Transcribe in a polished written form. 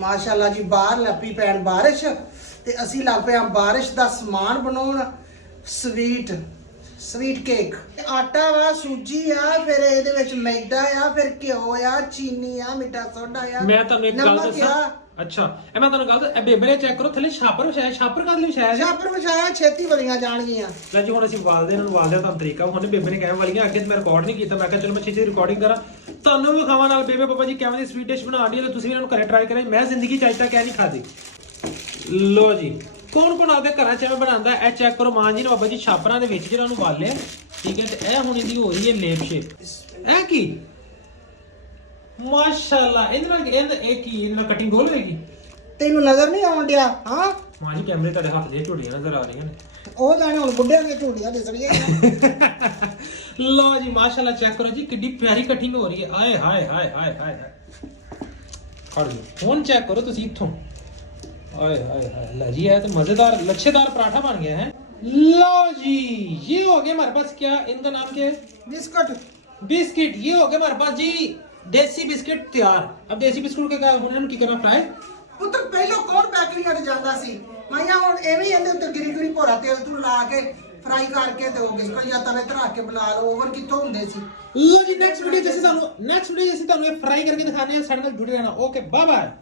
ਮਾਸ਼ਾਅੱਲਾ ਜੀ ਬਾਹਰ ਲੱਪੀ ਪੈਣ ਬਾਰਿਸ਼ ਤੇ ਅਸੀਂ ਲੱਗ ਪਏ ਆ ਬਾਰਿਸ਼ ਦਾ ਸਮਾਨ ਬਣਾਉਣ ਸਵੀਟ ਕੇਕ। ਆਟਾ ਵਾ, ਸੂਜੀ ਆ, ਫਿਰ ਇਹਦੇ ਵਿੱਚ ਮੈਦਾ ਆ, ਫਿਰ ਘਿਓ ਆ, ਚੀਨੀ ਆ, ਮਿੱਠਾ ਸੋਡਾ ਆ। ਮੈਂ ਤੁਹਾਨੂੰ ਇੱਕ ਗੱਲ ਦੱਸਾਂ। ਅੱਛਾ ਇਹ ਮੈਂ ਤੁਹਾਨੂੰ ਗੱਲ ਦੱਸਾਂ, ਇਹ ਬੇਬੇ ਨੇ ਚੈੱਕ ਕਰੋ ਥੱਲੇ ਛਾਪਰ ਵਿਛਾਇਆ। ਛਾਪਰ ਕਦ ਲਈ ਵਿਛਾਇਆ? ਛਾਪਰ ਵਿਛਾਇਆ ਛੇਤੀ ਵਲੀਆਂ ਜਾਣਗੀਆਂ। ਲੈ ਜੀ ਹੁਣ ਅਸੀਂ ਵਾਲਦੇ ਇਹਨਾਂ ਨੂੰ ਵਾਲਦੇ ਤੁਹਾਨੂੰ ਤਰੀਕਾ ਹੁਣ ਬੇਬੇ ਨੇ ਕਿਹਾ ਵਲੀਆਂ ਅੱਗੇ ਮੈਂ ਰਿਕਾਰਡ ਨਹੀਂ ਕੀਤਾ। ਮੈਂ ਕਿਹਾ ਚਲੋ ਮੈਂ ਛੇਤੀ ਰਿਕਾਰਡਿੰਗ ਕਰਾਂ ਤੁਹਾਨੂੰ ਵਿਖਾਵਾਂ ਨਾਲ ਬੇਬੇ ਪਾਪਾ ਜੀ ਕਿਵੇਂ ਦੀ ਸਵੀਟ ਡਿਸ਼ ਬਣਾਉਣੀ ਹੈ। ਤੁਸੀਂ ਇਹਨਾਂ ਨੂੰ ਘਰੇ ਟਰਾਈ ਕਰਾਂ। ਮੈਂ ਜ਼ਿੰਦਗੀ ਚ ਅੱਜ ਤੱਕ ਇਹ ਨਹੀਂ ਖਾਦੀ। ਲੋ ਜੀ ਕੌਣ ਆਪਦੇ ਘਰਾਂ ਚ ਐਵੇਂ ਬਣਾਉਂਦਾ ਇਹ ਚੈੱਕ ਕਰੋ। ਮਾਂ ਜੀ ਨੇ ਬਾਬਾ ਜੀ ਛਾਪਰਾਂ ਦੇ ਵਿੱਚ ਜਿਹੜਾ ਉਹਨੂੰ ਵਾਲਿਆ ਠੀਕ ਹੈ। ਤੇ ਇਹ ਹੁਣ ਇਹਦੀ ਹੋ ਰਹੀ ਹੈ ਲੇਪ ਸ਼ੇਪ। ਇਹ ਕੀ ਮਾਸ਼ਾਅੱਲਾ ਇਹਦੇ ਨਾਲ ਇਹ ਕੀ ਇਹਦੇ ਨਾਲ ਕਟਿੰਗ ਗੋਲ ਹੋਏਗੀ। ਤੈਨੂੰ ਨਜ਼ਰ ਨਹੀਂ ਆਉਣ ਡਿਆ? ਹਾਂ ਮਾਂ ਜੀ ਕੈਮਰੇ ਤੁਹਾਡੇ ਹੱਥ ਦੀਆਂ ਝੂੜੀਆਂ ਨਜ਼ਰ ਆ ਰਹੀਆਂ ਨੇ। ਉਹ ਜਾਣੇ ਹੁਣ ਬੁੱਢਿਆਂ ਦੀਆਂ ਝੂੜੀਆਂ ਦਿਸਣੀਆਂ। ਲੋ ਜੀ ਮਾਸ਼ਾਅੱਲਾ ਚੈੱਕ ਕਰੋ ਜੀ ਕਿੱਡੀ ਪਿਆਰੀ ਕਟਿੰਗ ਹੋ ਰਹੀ ਹੈ। ਆਏ ਹਾਏ ਹਾਏ ਹਾਏ ਹਾਏ ਖੜ ਜੀ ਹੁਣ ਚੈੱਕ ਕਰੋ ਤੁਸੀਂ ਇੱਥੋਂ। आए हाय हाय ला जी है तो मजेदार लच्छेदार पराठा बन गया है। लो जी ये हो गया हमारे पास। क्या इनका नाम क्या है? बिस्किट। ये हो गया हमारे पास जी देसी बिस्किट तैयार। अब देसी बिस्कुट के होने की करना फ्राई। ਪੁੱਤ ਪਹਿਲਾਂ ਕੌਣ ਬੇਕਰੀਆਂ ਤੇ ਜਾਂਦਾ ਸੀ? ਮਾਈਆਂ ਹੁਣ ਐਵੇਂ ਇਹਦੇ ਉੱਤੇ ਗਿਰੀ ਭੋਰਾ ਤੇਲ ਤੂੰ ਲਾ ਕੇ ਫਰਾਈ ਕਰਕੇ ਤੇ ਹੋ ਗਈ ਕਲੀਆਂ ਤਵੇ ਤੇ ਰੱਖ ਕੇ ਬਣਾ ਲਓ। ਓਵਨ ਕਿੱਥੋਂ ਹੁੰਦੇ ਸੀ? लो जी नेक्स्ट वीडियो जैसे ਤੁਹਾਨੂੰ ਇਹ ਫਰਾਈ ਕਰਕੇ ਦਿਖਾਣੇ ਆ। ਸਾਡੇ ਨਾਲ ਜੁੜੇ ਰਹਿਣਾ। Okay bye bye.